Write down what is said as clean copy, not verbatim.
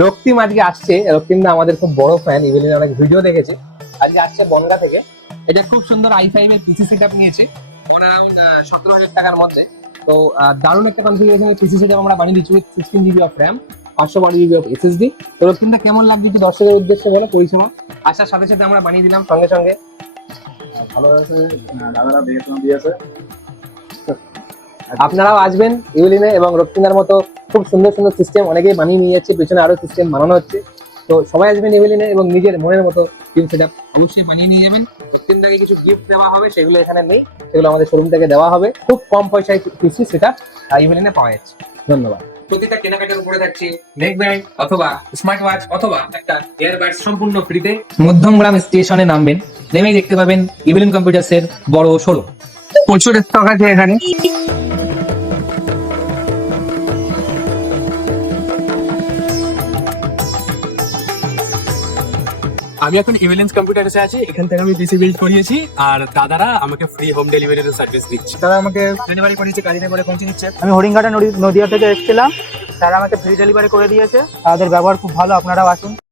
রক্তিম আজকে আসছে। রক্তিম দা আমাদের খুব বড় ফ্যান, ইভেলিন অনেক ভিডিও দেখেছে। আজকে আসছে বনগা থেকে। এটা খুব সুন্দর i5 এর পিসি সেটআপ নিয়েছে অরাউন্ড 17,000 টাকার মধ্যে। তো দারুণ একটা কনফিগারেশনের পিসি সেটআপ আমরা বানিয়ে দিচ্ছি with 16 GB of RAM, 512 GB of SSD. তো রক্তিমটা কেমন লাগবে একটু দর্শকের উদ্দেশ্যে বলো পরিষেবা। আসার সাথে সাথে আমরা বানিয়ে দিলাম সঙ্গে সঙ্গে। ভালো হয়েছে, দাদারা দেখে দিয়েছে। আপনারাও আসবেন ইউলিনে, এবং রক্তিনার মতো খুব সুন্দর সুন্দর সিস্টেম অনেকেই বানিয়ে নিয়ে যাচ্ছে, পেছনে আরো সিস্টেম বানানো হচ্ছে। তো সবাই আসবেন ইউলিনে এবং নিজের মনের মতো টিম সেটআপ অবশ্যই বানিয়ে নিয়ে যাবেন। রক্তিনদাকে কিছু গিফট দেওয়া হবে, সেগুলো এখানে নেই, সেগুলো আমাদের শোরুম থেকে দেওয়া হবে। খুব কম পয়সায় পিসি সেটআপ ইউলিনে পাওয়া যাচ্ছে। ধন্যবাদ। প্রতিটা কেনাকাটার উপরে থাকছে নেক ব্যান্ড অথবা স্মার্ট ওয়াচ অথবা একটা এয়ারবাডস সম্পূর্ণ ফ্রিতে। মধ্যমগ্রাম স্টেশনে নামবেন, নেমেই দেখতে পাবেন ইভেলিন কম্পিউটার্স এর বড় শোরুম। প্রচুর স্টক আছে এখানে। আমি এখন ইভেলেন্স কম্পিউটার্সে আছি, এখান থেকে আমি পিসি বিল্ড করিয়েছি আর দাদারা আমাকে ফ্রি হোম ডেলিভারির সার্ভিস দিচ্ছে। তারা আমাকে ডেলিভারি করেছে, গাড়িতে করে পৌঁছে দিচ্ছে। আমি হরিণঘাটা নদিয়া থেকে এসেছিলাম, তারা আমাকে ফ্রি ডেলিভারি করে দিয়েছে। তাদের ব্যবহার খুব ভালো, আপনারাও আসুন।